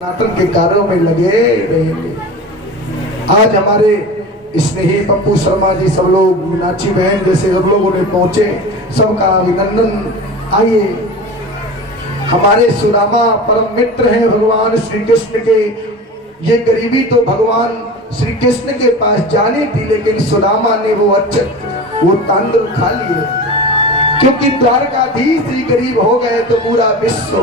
सनातन के कार्यों में लगे रहेंगे। आज हमारे स्नेही पप्पू शर्मा जी, सब लोग, मीनाक्षी बहन जैसे सब लोगों ने पहुंचे, सबका अभिनंदन। आइए, हमारे सुदामा परम मित्र हैं भगवान श्री कृष्ण के। ये गरीबी तो भगवान श्री कृष्ण के पास जानी थी, लेकिन सुदामा ने वो तांडव खा लिए, क्योंकि द्वारकाधीश ही गरीब हो गए तो पूरा विश्व,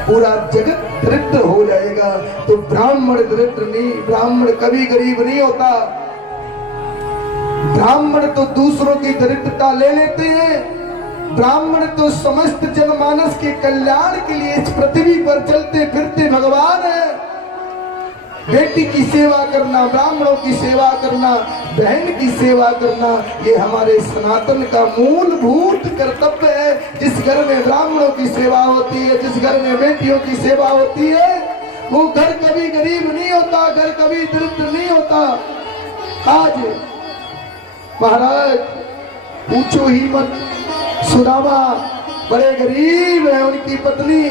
पूरा जगत दरिद्र हो जाएगा। तो ब्राह्मण दरिद्र नहीं, ब्राह्मण कभी गरीब नहीं होता। ब्राह्मण तो दूसरों की दरिद्रता ले लेते हैं। ब्राह्मण तो समस्त जनमानस के कल्याण के लिए इस पृथ्वी पर चलते फिरते भगवान है। बेटी की सेवा करना, ब्राह्मणों की सेवा करना, बहन की सेवा करना, ये हमारे सनातन का मूलभूत कर्तव्य है। जिस घर में ब्राह्मणों की सेवा होती है, जिस घर में बेटियों की सेवा होती है, वो घर कभी गरीब नहीं होता, घर कभी दरिद्र नहीं होता। आज महाराज पूछो ही मत, सुदामा बड़े गरीब है। उनकी पत्नी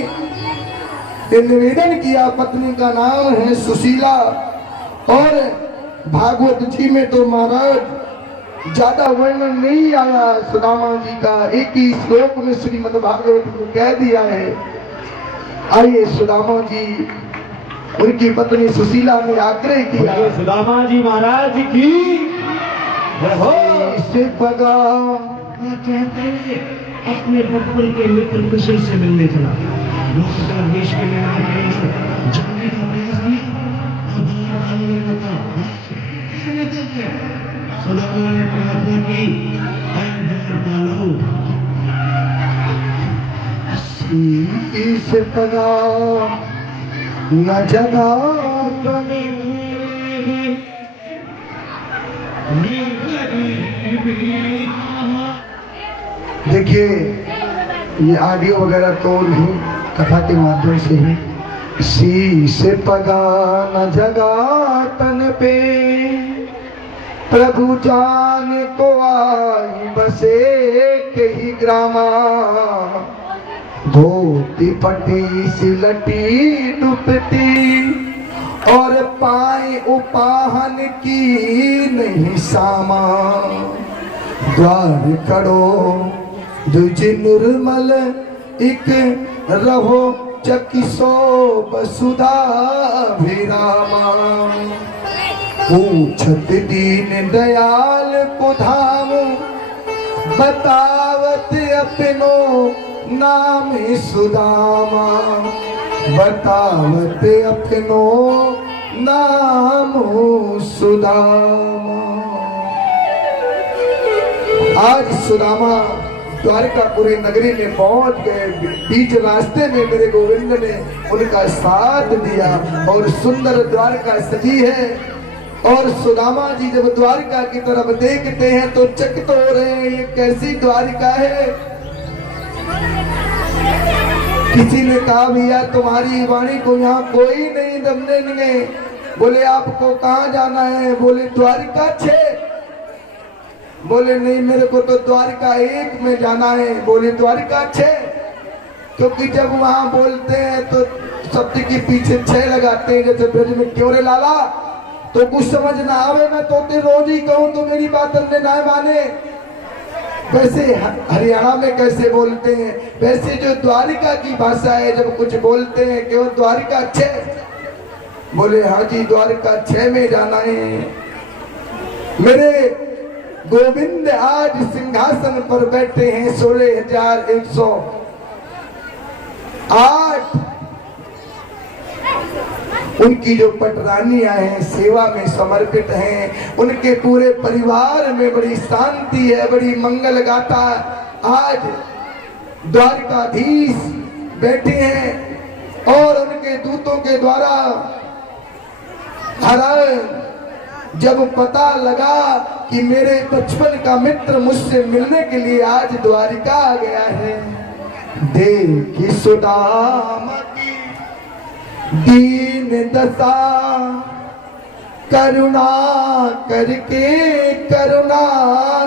ने निवेदन किया, पत्नी का नाम है सुशीला। और भागवत जी में तो महाराज ज्यादा वर्णन नहीं आया सुदामा जी का, एक ही श्लोक में श्रीमद् भागवत को कह दिया है। आइए, सुदामा जी, उनकी पत्नी सुशीला ने आग्रह किया, सुदामा जी महाराज की से पगा कहते हैं अपने बचपन के मित्र कुशल से मिलने चला। वेश के लिए जानने का प्रयास किया। सुदामा ने प्रार्थना की, से पगा न जगा देखिए, ये ऑडियो वगैरह तो नहीं, कथा के माध्यम से ही। शीश पगा न जगा तन पे, प्रभु जान को आई बसे के ही ग्रामा। धोती फटी सिलटी दुपटी, और पाए उपाहन की नहीं सामा। द्वार कड़ो दुज निर्मल इक रहो चकिसो बसुधा विरामा। पूछत दीन दयाल को धाम, बतावत अपनो नाम सुदामा। बतावत अपनो नाम सुदामा। आज सुदामा द्वारकापुरी नगरी में पहुंच गए। बीच रास्ते में मेरे गोविंद ने उनका साथ दिया और सुंदर द्वारका सजी है। और सुदामा जी जब द्वारका की तरफ देखते हैं तो चकित हो रहे हैं, ये कैसी द्वारिका है। किसी ने कहा, भैया तुम्हारी वाणी को यहाँ कोई नहीं दमने नहीं। बोले आपको कहाँ जाना है? बोले द्वारिका 6। बोले नहीं, मेरे को तो द्वारिका 1 में जाना है। बोले द्वारिका 6, क्योंकि जब वहां बोलते हैं तो शब्द के पीछे 6 लगाते हैं, जैसे ब्रज में क्यों रे लाला। तो कुछ समझ ना आवे, मैं तो रोज ही कहूँ तो मेरी बात अन्य ना माने। वैसे हरियाणा में कैसे बोलते हैं, वैसे जो द्वारिका की भाषा है, जब कुछ बोलते हैं क्यों द्वारिका 6। बोले हाँ जी, द्वारिका 6 में जाना है। मेरे गोविंद आज सिंहासन पर बैठे हैं। 16,108 उनकी जो पटरानियां हैं सेवा में समर्पित हैं। उनके पूरे परिवार में बड़ी शांति है, बड़ी मंगल गाथा। आज द्वारकाधीश बैठे हैं और उनके दूतों के द्वारा जब पता लगा कि मेरे बचपन का मित्र मुझसे मिलने के लिए आज द्वारिका आ गया है। देखी सुदामा की दीन दशा, करुणा करके करुणा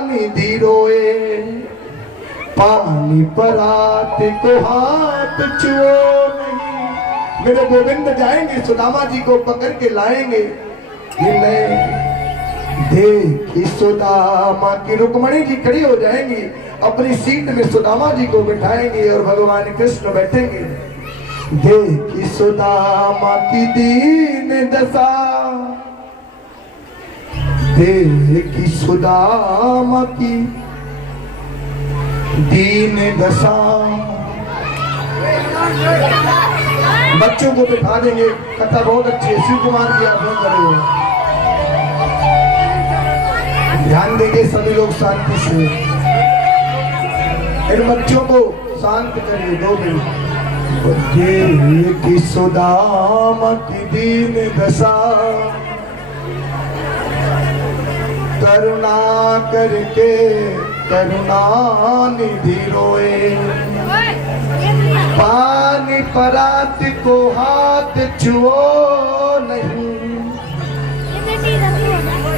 निधि रोए। पानी परात को हाथ छुओ नहीं, मेरे गोविंद जाएंगे सुदामा जी को पकड़ के लाएंगे कि नहीं। देखी सुदामा की रुक्मणी जी खड़ी हो जाएंगी, अपनी सीट में सुदामा जी को बिठाएंगे और भगवान कृष्ण बैठेंगे। देखी सुदामा की दीन दशा, देखी सुदामा की दीन दशा। बच्चों को बिठा देंगे, कथा बहुत अच्छी है, शिव कुमार जी आप लोग करे हो, ध्यान देंगे सभी लोग शांति से। इन बच्चों को शांत करिए 2 मिनट। देखी सुदामा की दीन दशा, करुणा करके करुणा निधि रोए। पानी परात को हाथ छुओ नहीं,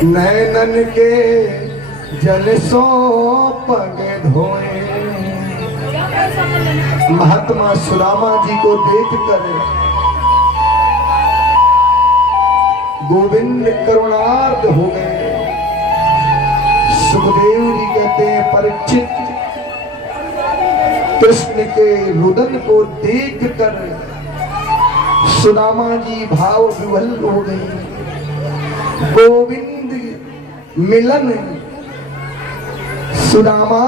नैनन के जल सो पग धोए। महात्मा सुदामा जी को देखकर गोविंद करुणार्ध हो गए। सुखदेव जी कहते हैं परीक्षित कृष्ण के रुदन को देखकर सुदामा जी भाव विवल हो गए। गोविंद मिलन सुदामा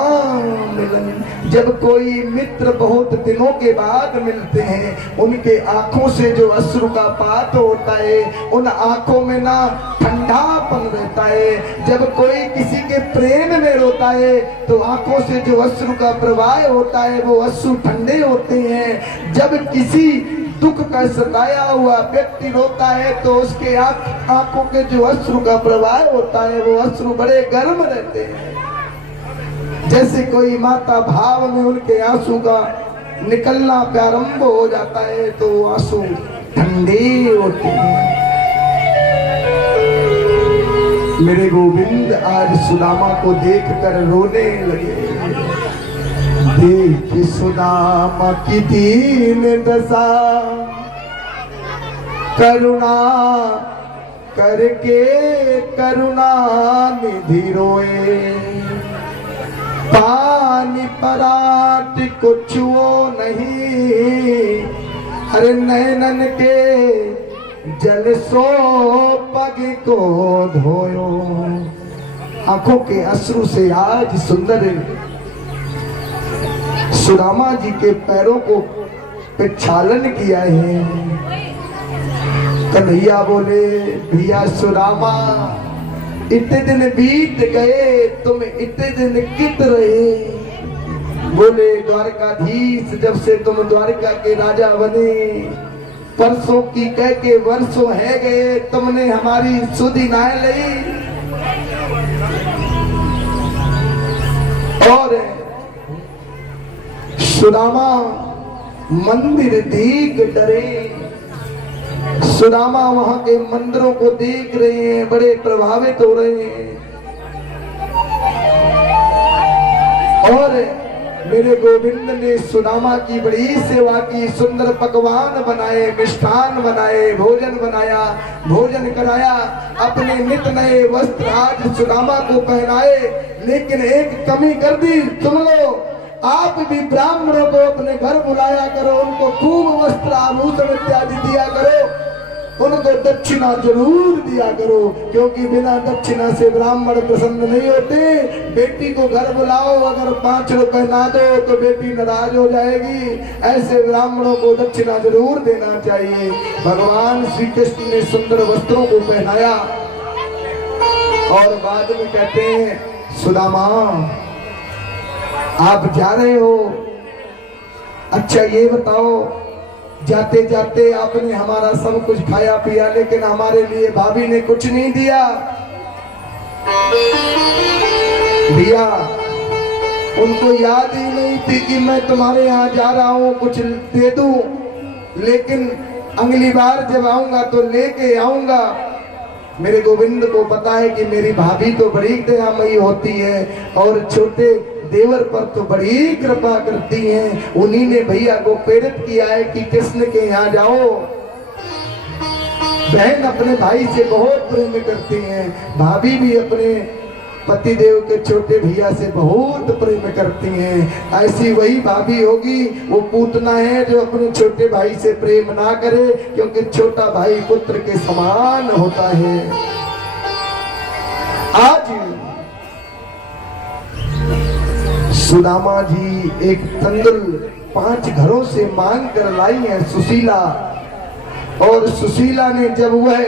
मिलन। जब कोई मित्र बहुत दिनों के बाद मिलते हैं, उनके आंखों से जो अश्रुपात होता है, उन आंखों में ना ठंडापन रहता है। जब कोई किसी के प्रेम में रोता है तो आंखों से जो अश्रु का प्रवाह होता है वो अश्रु ठंडे होते हैं। जब किसी दुख का सताया हुआ व्यक्ति रोता है तो उसके आंखों के जो अश्रु का प्रवाह होता है वो अश्रु बड़े गर्म रहते हैं। जैसे कोई माता भाव में उनके आंसू का निकलना प्रारंभ हो जाता है तो आंसू ठंडे होते हैं। मेरे गोविंद आज सुदामा को देखकर रोने लगे। देख सुदामा की दीन दशा, करुणा करके करुणा निधि रोए। पानी परात को छुओ नहीं, अरे नैनन के जल सो पग को धोयो। आंखों के अश्रु से आज सुंदर सुदामा जी के पैरों को प्रक्षालन किया है। कन्हैया बोले भैया सुदामा इतने दिन बीत गए, तुम इतने दिन कित रहे। बोले द्वारकाधीश जब से तुम द्वारका के राजा बने, परसों की कह के वर्षों है गए, तुमने हमारी सुधि ना ली। और सुदामा मंदिर देख डरे। सुदामा वहां के मंदिरों को देख रहे हैं, बड़े प्रभावित हो रहे हैं। और मेरे गोविंद ने सुदामा की बड़ी सेवा की, सुंदर पकवान बनाए, मिष्ठान बनाए, भोजन बनाया, भोजन कराया, अपने नित नए वस्त्र आज सुदामा को पहनाए। लेकिन एक कमी कर दी, सुन लो, आप भी ब्राह्मणों को अपने घर बुलाया करो, उनको खूब वस्त्र आभूषण इत्यादि दिया करो, उनको दक्षिणा जरूर दिया करो, क्योंकि बिना दक्षिणा से ब्राह्मण प्रसन्न नहीं होते। बेटी को घर बुलाओ, अगर 5 रुपए ना दो तो बेटी नाराज हो जाएगी। ऐसे ब्राह्मणों को दक्षिणा जरूर देना चाहिए। भगवान श्री कृष्ण ने सुंदर वस्त्रों को पहनाया और बाद में कहते हैं सुदामा आप जा रहे हो, अच्छा ये बताओ जाते जाते आपने हमारा सब कुछ खाया पिया, लेकिन हमारे लिए भाभी ने कुछ नहीं दिया। भैया उनको याद ही नहीं थी कि मैं तुम्हारे यहाँ जा रहा हूँ, कुछ दे दूं, लेकिन अगली बार जब आऊंगा तो लेके आऊंगा। मेरे गोविंद को पता है कि मेरी भाभी तो बड़ी दयामयी होती है और छोटे देवर पर तो बड़ी कृपा करती हैं। उन्हीं ने भैया को प्रेरित किया है कि कृष्ण के यहाँ जाओ। बहन अपने भाई से बहुत प्रेम करती हैं, भाभी भी अपने पति देव के छोटे भैया से बहुत प्रेम करती हैं। ऐसी वही भाभी होगी वो पूतना है जो अपने छोटे भाई से प्रेम ना करे, क्योंकि छोटा भाई पुत्र के समान होता है। आज सुदामा जी एक तंदुल 5 घरों से मांग कर लाई है सुशीला, और सुशीला ने जब वह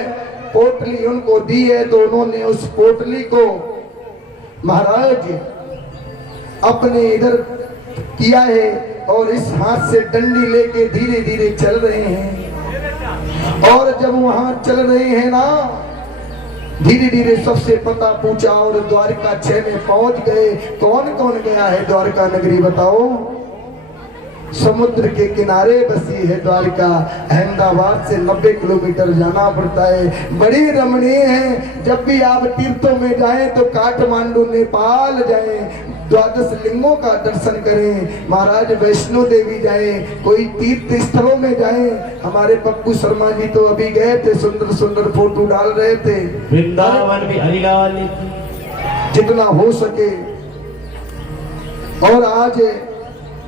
पोटली उनको दी है तो उन्होंने उस पोटली को महाराज अपने इधर किया है और इस हाथ से डंडी लेके धीरे धीरे चल रहे हैं। और जब वहां चल रहे हैं ना, धीरे धीरे सबसे पता पूछा और द्वारका 6 में पहुंच गए। कौन कौन गया है द्वारका नगरी बताओ? समुद्र के किनारे बसी है द्वारका। अहमदाबाद से 90 किलोमीटर जाना पड़ता है। बड़ी रमणीय है। जब भी आप तीर्थों में जाएं तो काठमांडू नेपाल जाएं, 12 लिंगों का दर्शन करें, महाराज वैष्णो देवी जाएं, कोई तीर्थ स्थलों में जाएं। हमारे पप्पू शर्मा जी तो अभी गए थे, सुंदर सुंदर फोटो डाल रहे थे। वृंदावन भी हरिलाल जितना हो सके। और आज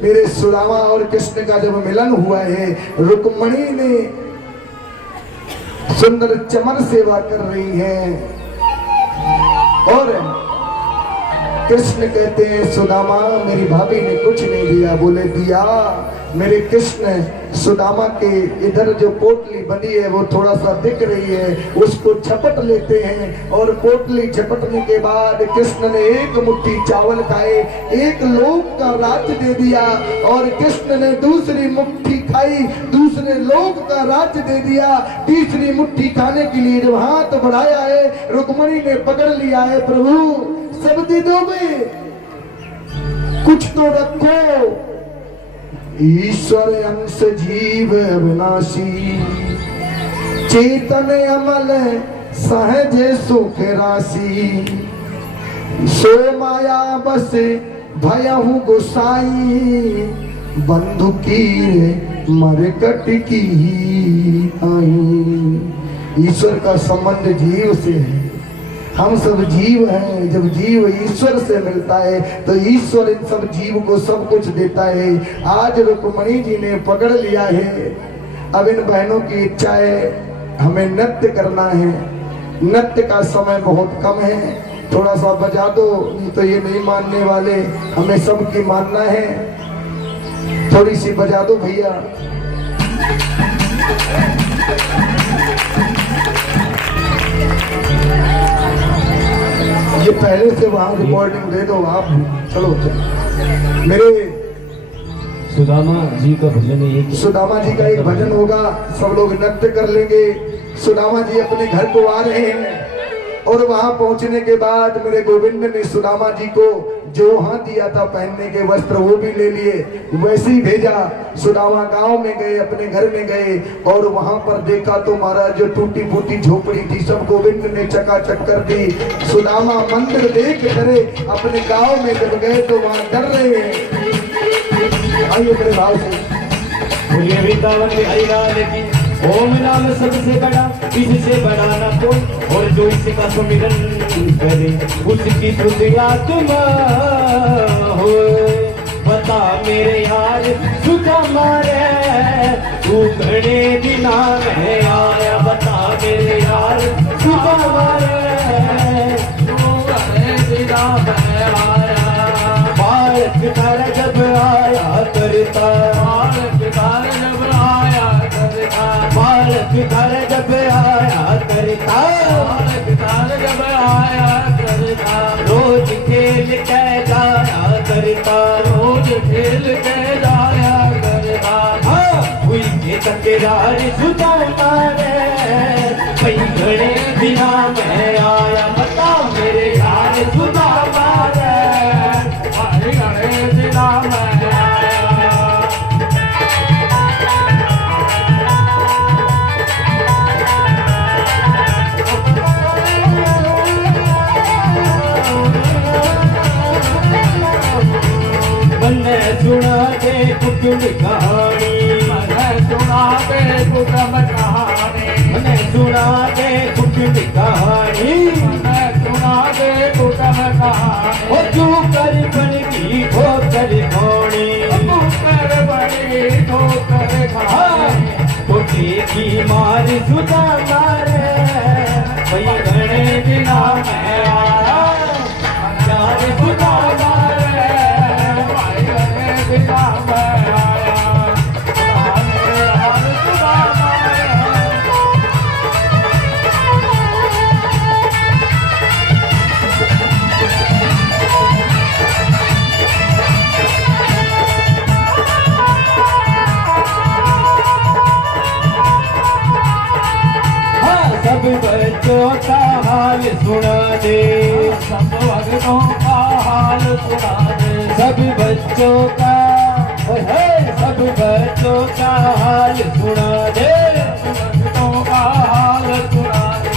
मेरे सुदामा और कृष्ण का जब मिलन हुआ है, रुक्मणी ने सुंदर चमन सेवा कर रही है और कृष्ण कहते हैं सुदामा मेरी भाभी ने कुछ नहीं दिया। बोले दिया। मेरे कृष्ण सुदामा के इधर जो पोटली बनी है वो थोड़ा सा दिख रही है, उसको झपट लेते हैं और पोटली झपटने के बाद कृष्ण ने एक मुट्ठी चावल खाए, एक लोक का राज्य दे दिया। और कृष्ण ने दूसरी मुट्ठी खाई, दूसरे लोक का राज्य दे दिया। तीसरी मुट्ठी खाने के लिए जब हाथ बढ़ाया है, रुक्मणी ने पकड़ लिया है, प्रभु सब दे दोगे, कुछ तो रखो। ईश्वर अंश जीव अविनाशी, चेतन अमल सहज सुख राशि, सो माया बस भयहु गोसाई, बंधु की मरकट की आई। ईश्वर का संबंध जीव से है। हम सब जीव हैं। जब जीव ईश्वर से मिलता है तो ईश्वर इन सब जीव को सब कुछ देता है। आज रुक्मणी जी ने पकड़ लिया है। अब इन बहनों की इच्छा है हमें नृत्य करना है। नृत्य का समय बहुत कम है, थोड़ा सा बजा दो, नहीं तो ये नहीं मानने वाले, हमें सबकी मानना है। थोड़ी सी बजा दो भैया। ये पहले से वहां रिकॉर्डिंग दे दो आप। चलो मेरे सुदामा जी का भजन है। सुदामा जी का एक भजन होगा, सब लोग नृत्य कर लेंगे। सुदामा जी अपने घर को आ रहे हैं और वहां पहुंचने के बाद मेरे गोविंद ने सुदामा जी को जो वहां दिया था पहनने के वस्त्र वो भी ले लिए, वैसे ही भेजा। सुदामा गांव में गए, अपने घर में गए और वहां पर देखा तो महाराज जो टूटी फूटी झोपड़ी थी सब गोविंद ने चकाचक कर दी। सुदामा मंदिर देख डरे, अपने गांव में जब गए तो वहां डर रहे हैं। आइए मेरे भाव से बोलिए वृंदावन में हरिलाल की। ओम नाम सबसे बड़ा, इससे बड़ा ना कोई, और जो इसका सुमिरन करे उसकी तुझ आत्मा हो। बता मेरे यार सुधा मारे तू घड़े दिना में आया। बता मेरे यार सुधा मारे तू घड़े दिना में आया। बालक तारा जब आया करता, बालक तारा जब आया करता, बालक तारा जब आया करता, बालक तारा जब आया करता। रोज खेल के जाया करता, रोज खेल के जाया करता। हाँ हुई के तकरार सुधा मारे कई घड़े बिना मैं आया। बता मेरे यार सुधा मारे घड़े बिना मैं आया। कुछ कहानी મને સુના દે કુટુંબ કહાની મને સુના દે कुछ कहानी મને સુના દે કુટુંબ કહાની ओ तू कर बन की ठोकर खानी ઠોકર બની ઠોકર ખાની छोटी की मार सुधा मारे भई घणे दिना में आया यार सुधा मारे ભાઈ મને બિના મેં આયા રામે રામ સુધા મારે हाँ सब बच्चों का हाल सुना दे सब भक्तों का हाल सुना दे सब बच्चों का ओए हे सब बच्चों का हाल सुना दे भक्तों का हाल सुना दे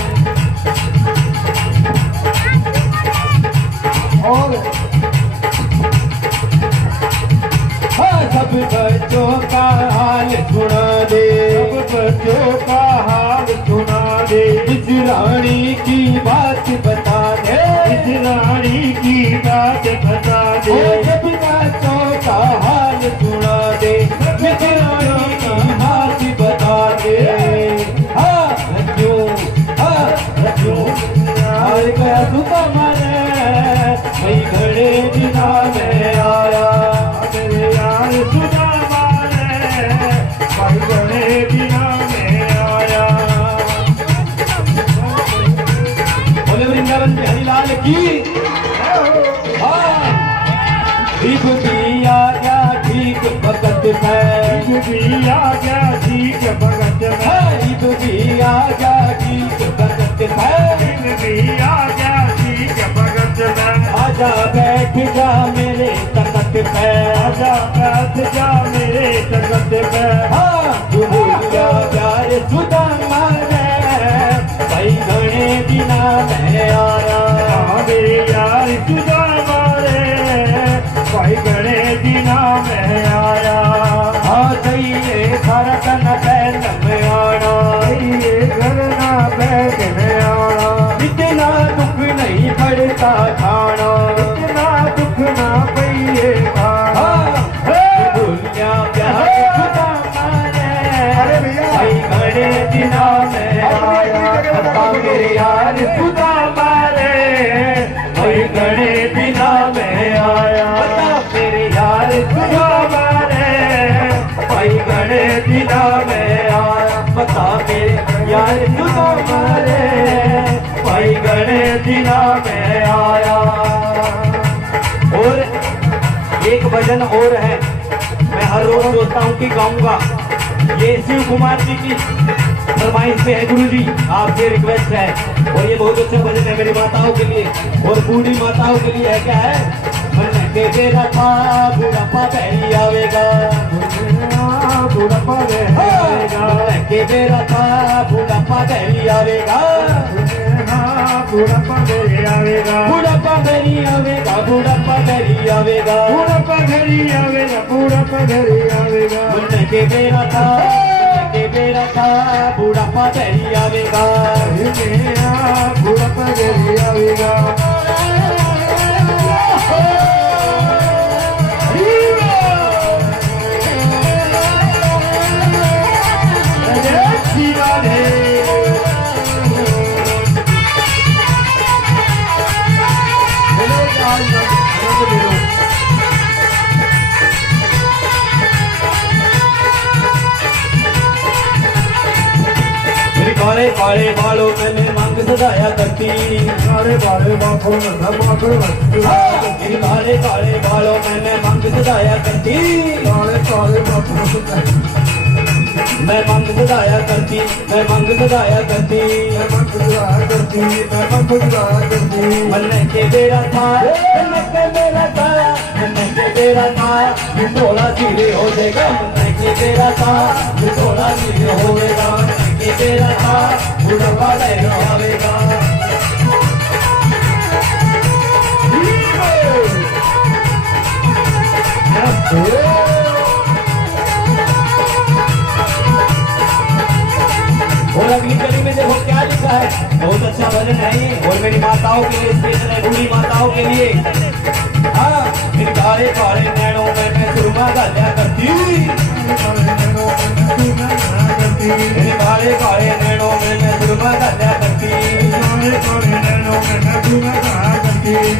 और हाँ सब बच्चों का हाल सुना दे सब बच्चों का हाल सुना दे इस रानी की बात बता दे इस रानी की बात बता ओ दे सब बच्चों का हाल सुना दे इस रानी की बात बता दे हाँ रज्जू हाँ रज्जू हाल का सुता मारे वही घड़े दिना में आया मेरे यार सुना मारे भाई बड़े बिना में आया बोले वृंदावन बिहारी लाल की हाँ दीप दिया क्या ठीक वक्त है भी आ गया ठीक भगत में हाँ, दीप दिया क्या ठीक वक्त है भी आ गया ठीक भगत में आजा बैठ जा मेरे तकत पे आजा बैठ जा मेरे जगत में हाँ तू भूलिया प्यार सुधा मारे भाई घने बिना मैं आया मेरे यार सुधा मारे भाई गणे दिना में आया हाँ सही है सारा कन बैल में आना ये घर ना बैठने आना इतना दुख नहीं पड़ता खाना इतना दुख ना पइए खाना हाँ भूलिया प्यार सुधा मारे अरे भैया। भाई घने बिना मैं आया बता मेरे यार सुधा मारे भाई घने बिना मैं आया बता मेरे यार सुधा मारे भाई घने बिना मैं आया बता मेरे यार सुधा मारे भाई घने बिना मैं आया और एक भजन और है मैं हर रोज सोचता हूँ कि गाऊंगा ये शिव कुमार जी की फरमाइश पे है गुरु जी आपसे रिक्वेस्ट है और ये बहुत अच्छा भजन है मेरी माताओं के लिए और बूढ़ी माताओं के लिए है क्या है मन के तेरा था बुढ़ापा पहली आवेगा बुढ़ापा में आएगा मन के तेरा था बुढ़ापा पहली आवेगा बुढ़ापा में आएगा बुढ़ापा पहली आवेगा बुढ़ापा पहली आवेगा बुढ़ापा घरी आवेगा बुढ़ापा घरी आवेगा मन के तेरा था बुढ़ापा पहली आवेगा बुढ़ापा घरी आवेगा मेरे काले काले बालों में मैं मांग सजाया करती सारे बारे बाखों में मेरे काले काले बालों में मैं मांग सजाया करती काले काले बाखों मैं मांग सजाया करती मैं मांग सजाया करती मन के मेरा था मन के मेरा था मन के मेरा था थोड़ा धीरे हो जाएगा मन के मेरा था थोड़ा धीरे होएगा मन के मेरा था बुढ़ापा नहीं आवेगा अगली कड़ी में देखो क्या लिखा है, बहुत अच्छा भजन है ये, और मेरी माताओं के लिए स्पेशल है, बूढ़ी माताओं के लिए। हाँ, इन काले काले नैनों में मैं सुरमा गाया करती, इन काले काले नैनों में मैं सुरमा गाया करती,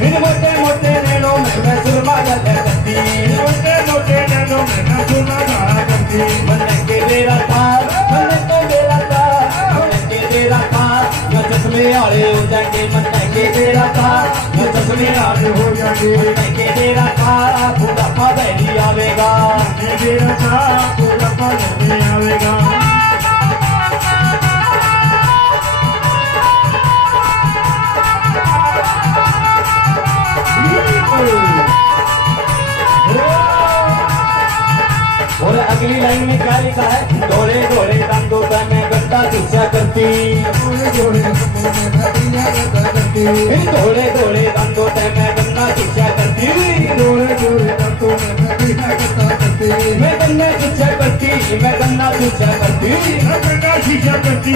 इन मोटे मोटे नैनों में मैं सुरमा गाया करती, मन के मेरा था, मन के मेरा था, मन के मेरा था, जो चश्मे वाले हो जाएंगे, मन के मेरा था, जो चश्मे वाले हो जाएंगे, मन के मेरा था, बुढ़ापा नहीं आवेगा, मेरा था, बुढ़ापा नहीं आवेगा। और अगली लाइन में क्या लिखा है, डोले डोले दंदों पे मैं गंदा शिक्षा करती, डोले डोले दंदों पे मैं गंदा शिक्षा करती, मैं गंदा शिक्षा करती, मैं गंदा शिक्षा करती।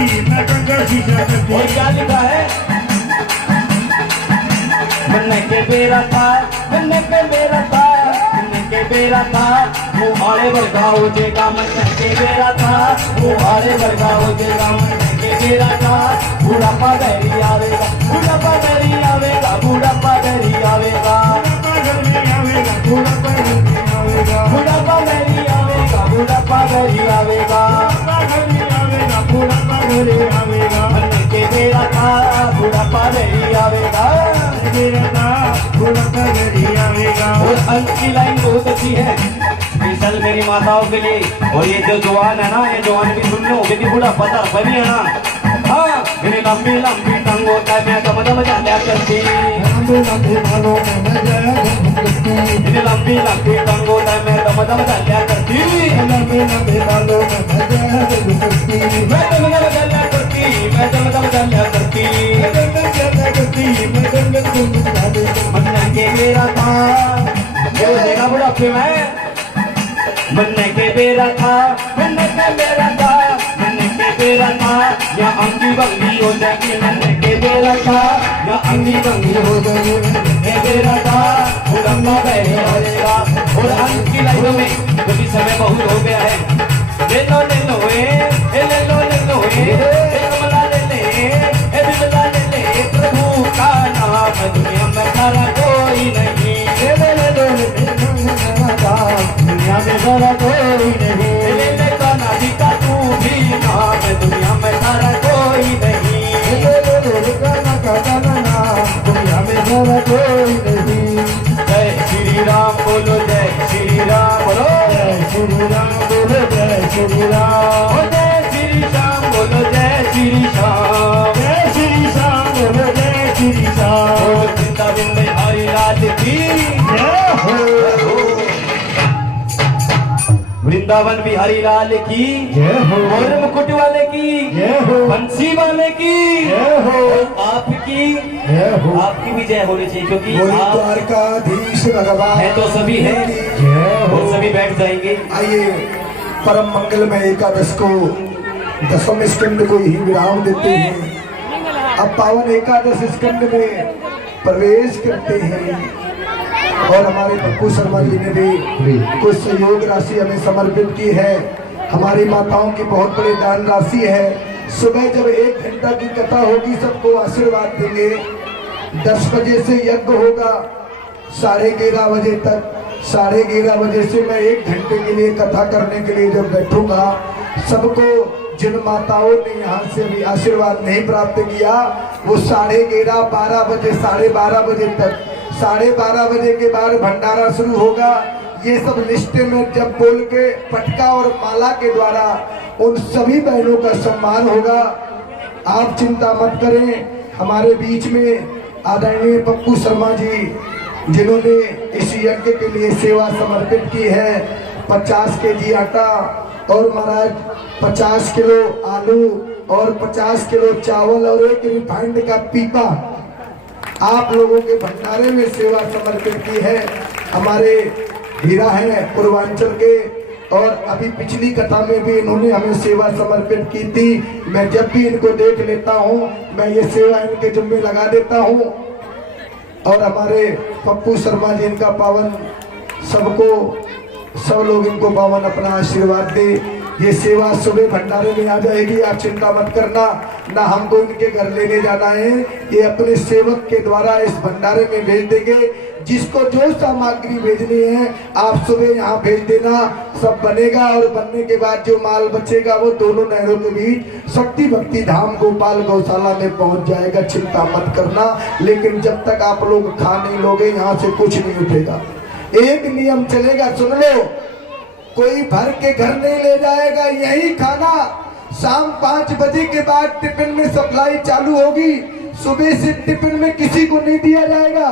और क्या लिखा है, मन के मेरा था, मन के मेरा था, के बेरा था, मुहारे वर्गा हो जाएगा, मन के बेरा था, मुहारे वर्गा हो जाएगा, मन के बेरा था, बुढ़ापा गहरी आवेगा, बुढ़ापा गहरी आवेगा, बुढ़ापा गहरी आवेगा, बुढ़ापा गहरी आवेगा, बुढ़ापा गहरी आवेगा, मन के बेरा था, बुढ़ापा गहरी आवेगा, और अंत की लाइन बहुत अच्छी है, स्पेशल मेरी माताओं के लिए। और ये जो जवान है ना, ये जवान भी सुन लो, क्योंकि बूढ़ा पता बनी है ना। हाँ, मेरी लंबी लंबी टंग होता है, मैं दम दम जाया करती, मेरी लंबी लंबी टंग होता है, मैं दम दम जाया करती, मैं दम दम जाया करती, मैं दम दम जाया करती, मन के मेरा था, जो देखा बुढ़ापे में, मन के मेरा था, मन के मेरा था, मन के मेरा था, या अंगी बंगी हो जाएगी, मन के मेरा था, या अंगी बंगी हो जाएगी, मन के मेरा था, बुढ़ापा बहरे आएगा। और अंत की लाइनों में, क्योंकि समय बहुत हो गया है, ले लो ले लो ले लो ले लो कमला ले ले बिमला ले ले, प्रभु का नाम दुनिया में सारा कोई नहीं, दुनिया में सारा कोई नहीं, ले ले कान्हा जी का तू भी नाम, दुनिया में सारा कोई नहीं, दुनिया में सारा कोई नहीं। जय श्री राम बोलो, जय श्री राम बोलो, जय श्री राम बोलो, जय श्री राम, जय श्री श्याम बोलो, जय श्री श्याम, जय श्री श्याम बोलो, जय श्री श्याम। वृंदावन में हरि लाल की जय हो, वृंदावन बिहारी लाल की जय हो, और मुकुट वाले की जय हो, बंसी वाले की जय हो, आपकी जय हो, आपकी भी जय होनी चाहिए, क्योंकि आप द्वारकाधीश भगवान है तो सभी है, और सभी बैठ जाएंगे। आइए परम मंगलमय एकादश को, दसम स्कंद को ही विराम देते हैं। अब पावन एकादश स्कंद में प्रवेश करते हैं, और हमारे पप्पू शर्मा जी ने भी कुछ सहयोग राशि हमें समर्पित की है। हमारी माताओं की बहुत बड़ी दान राशि है। सुबह जब 1 घंटा की कथा होगी, सबको आशीर्वाद देंगे। 10 बजे से यज्ञ होगा 11:30 बजे तक। 11:30 बजे से मैं 1 घंटे के लिए कथा करने के लिए जब बैठूंगा, सबको जिन माताओं ने यहाँ से अभी आशीर्वाद नहीं प्राप्त किया, वो 11:30 12 बजे 12:30 बजे तक, 12:30 बजे के बाद भंडारा शुरू होगा। ये सब लिस्ट में जब बोल के पटका और माला के द्वारा उन सभी बहनों का सम्मान होगा। आप चिंता मत करें। हमारे बीच में आदरणीय पप्पू शर्मा जी, जिन्होंने इस यज्ञ के लिए सेवा समर्पित की है, 50 केजी आटा और महाराज 50 किलो आलू और 50 किलो चावल और 1 रिफाइंड का पीपा आप लोगों के भंडारे में सेवा समर्पित की है। हमारे हीरा है पूर्वांचल के, और अभी पिछली कथा में भी इन्होंने हमें सेवा समर्पित की थी। मैं जब भी इनको देख लेता हूँ मैं ये सेवा इनके जुम्मे लगा देता हूँ। और हमारे पप्पू शर्मा जी इनका पावन सब लोग इनको पावन अपना आशीर्वाद दे। ये सेवा सुबह भंडारे में आ जाएगी, आप चिंता मत करना। ना हमको इनके घर लेने जाना है, ये अपने सेवक के द्वारा इस भंडारे में भेज देंगे। जिसको जो सामग्री भेजनी है आप सुबह यहाँ भेज देना, सब बनेगा। और बनने के बाद जो माल बचेगा वो दोनों नहरों के बीच शक्ति भक्ति धाम गोपाल गौशाला में पहुंच जाएगा, चिंता मत करना। लेकिन जब तक आप लोग खा नहीं लोगे यहाँ से कुछ नहीं उठेगा। एक नियम चलेगा, सुन लो, कोई भर के घर नहीं ले जाएगा, यही खाना। शाम 5 बजे के बाद टिफिन में सप्लाई चालू होगी, सुबह से टिफिन में किसी को नहीं दिया जाएगा।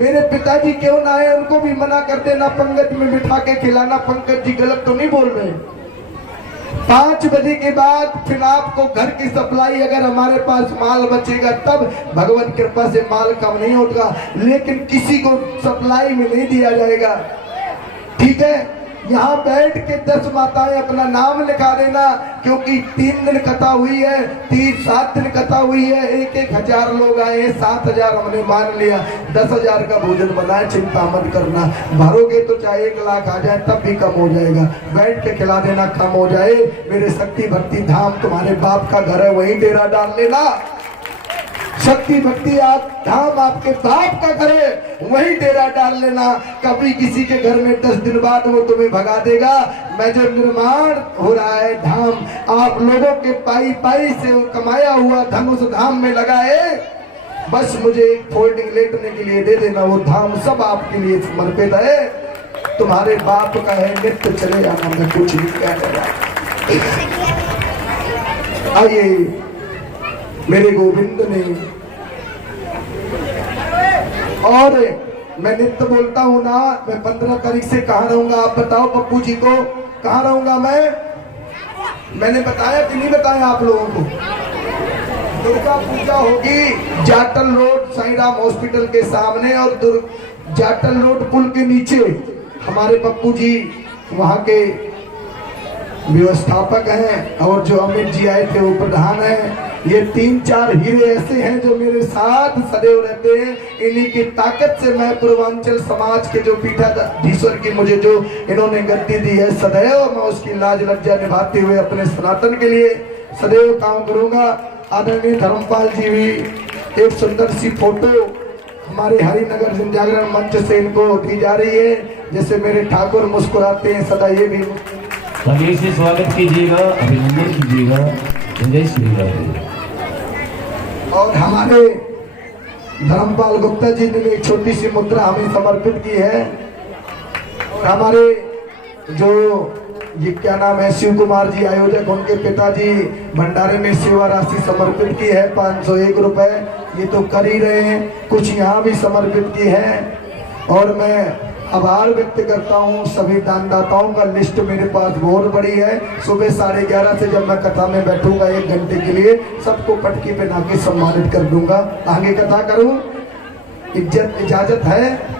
मेरे पिताजी क्यों ना आए उनको भी मना कर देना, पंगत में बिठा के खिलाना। पंकज जी गलत तो नहीं बोल रहे। 5 बजे के बाद फिर आपको घर की सप्लाई, अगर हमारे पास माल बचेगा तब, भगवत कृपा से माल कम नहीं होगा, लेकिन किसी को सप्लाई में नहीं दिया जाएगा, ठीक है। यहाँ बैठ के 10 माताएं अपना नाम लिखा देना, क्योंकि 3 दिन कथा हुई है, 7 दिन कथा हुई है, 1-1 हजार लोग आए हैं, 7,000 हमने मान लिया, 10,000 का भोजन बनाए, चिंता मत करना। भरोगे तो चाहे 1 लाख आ जाए तब भी कम हो जाएगा, बैठ के खिला देना, कम हो जाए। मेरे शक्ति भक्ति धाम तुम्हारे बाप का घर है, वहीं डेरा डाल लेना। शक्ति भक्ति आप धाम आपके बाप का घर है, वही डेरा डाल लेना। कभी किसी के घर में 10 दिन बाद वो तुम्हें भगा देगा। मैं जो निर्माण हो रहा है धाम, आप लोगों के पाई पाई से वो कमाया हुआ धन उस धाम में लगा है। बस मुझे एक फोल्डिंग लेटने के लिए दे देना, वो धाम सब आपके लिए समर्पित है, तुम्हारे बाप का है, नित्य चले जाना, मैं कुछ नहीं कह रहा। आइए, मेरे गोविंद ने, और मैं नित्य बोलता हूँ ना, मैं 15 तारीख से कहाँ रहूंगा आप बताओ पप्पू जी को, कहाँ रहूंगा मैंने बताया कि नहीं बताया आप लोगों को? दुर्गा पूजा होगी जाटल रोड साईं राम हॉस्पिटल के सामने, और जाटल रोड पुल के नीचे हमारे पप्पू जी वहाँ के व्यवस्थापक हैं, और जो अमित जी आए थे वो प्रधान हैं। ये 3-4 हीरे ऐसे हैं जो मेरे साथ सदैव रहते हैं। इन्हीं की ताकत से मैं पूर्वांचल समाज के जो पीठाधीश्वर की मुझे जो इन्होंने गद्दी दी है, सदैव मैं उसकी लाज लज्जा निभाते हुए अपने सनातन के लिए सदैव काम करूंगा। आदरणीय धर्मपाल जी भी एक सुंदर सी फोटो हमारे हरिनगर जन जागरण मंच से इनको दी जा रही है। जैसे मेरे ठाकुर मुस्कुराते हैं सदा, ये भी सभी से स्वागत कीजिएगा, अभिनंदन कीजिएगा। जय श्री राम। और हमारे धर्मपाल गुप्ता जी ने एक छोटी सी मुद्रा हमें समर्पित की है। हमारे जो ये क्या नाम है, शिव कुमार जी आयोजक, उनके पिताजी भंडारे में सेवा राशि समर्पित की है 501 रुपए। ये तो कर ही रहे हैं, कुछ यहाँ भी समर्पित की है। और मैं आभार व्यक्त करता हूँ सभी दानदाताओं का, लिस्ट मेरे पास बहुत बड़ी है। सुबह 11:30 से जब मैं कथा में बैठूंगा 1 घंटे के लिए, सबको पटकी पहना के सम्मानित कर दूंगा। आगे कथा करूं, इज्जत इजाजत है।